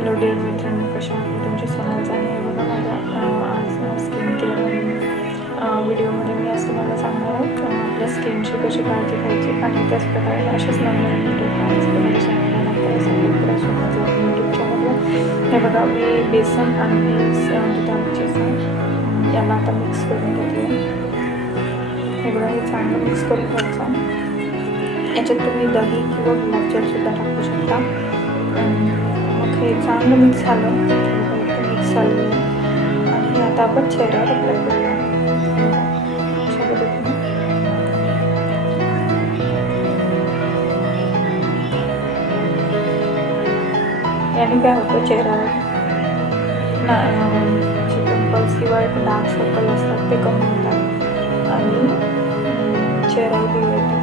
Hello dear मित्रांनो, कशा आहात? तुमचे सोनालचं आहे. हे बघा माझ्या आज स्किन केअर व्हिडिओमध्ये मी आज तुम्हाला सांगणार आहे आपल्या स्किनची कशी काळजी घ्यायची आणि त्याचप्रकारे अशाच नवीन व्हिडिओ पाहण्यासाठी चॅनलला नक्की सबस्क्राईब करा. सोनालचं यूट्यूब चॅनलवर हे बघा मी बेसन आणि दुधाची साय याला आता मिक्स करून घेतली. हे बघा हे चांगलं मिक्स करून घ्यायचं. याच्यात तुम्ही दही किंवा गुलाबजलसुद्धा टाकू शकता. मग हे चांगलं मिक्स झालं, मिक्स झालं आणि आता आपण चेहऱ्यावर अप्लाय करूया. अशा पद्धतीने याने काय होतं, चेहऱ्यावर जे पिंपल्स किंवा डार्क सर्कल असतात ते कमी होतात आणि चेहरा ग्लो येतो.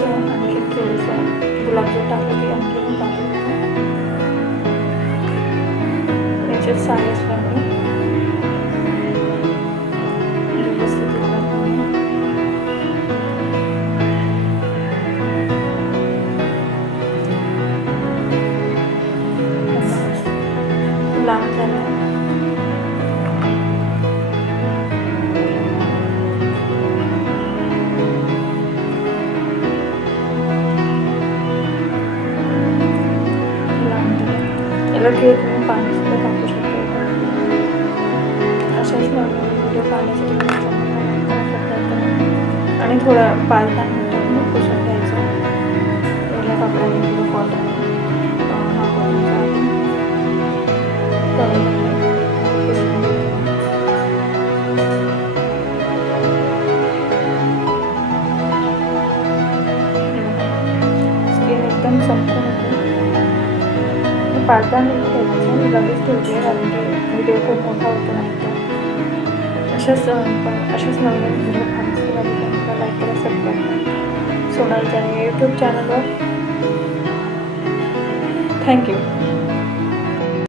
आणखी थोडंसं गुलाबजल टाकलं की आणखी टाकलं याच्यात साय असल्यामुळे व्यवस्थित लांब झाला. याला तुम्ही पाणीसुद्धा टाकू शकता. अशाच व्हिडिओ पाहण्यासाठी आणि थोडा 5-10 मिनिटांनी पुसून घ्यायचं. पहिल्या कपड्याने किंवा कॉटन स्किन एकदम संपूर्ण 5-10 मिनिट ठेवायचं. मी लगेच ठेवते कारण की व्हिडिओ खूप मोठा होतो नाही तर. अशाच नवीन व्हिडिओ पाहण्यासाठी लाईक करा, सबस्क्राईब करा सोनालच्या यूट्यूब चॅनलवर. थँक्यू.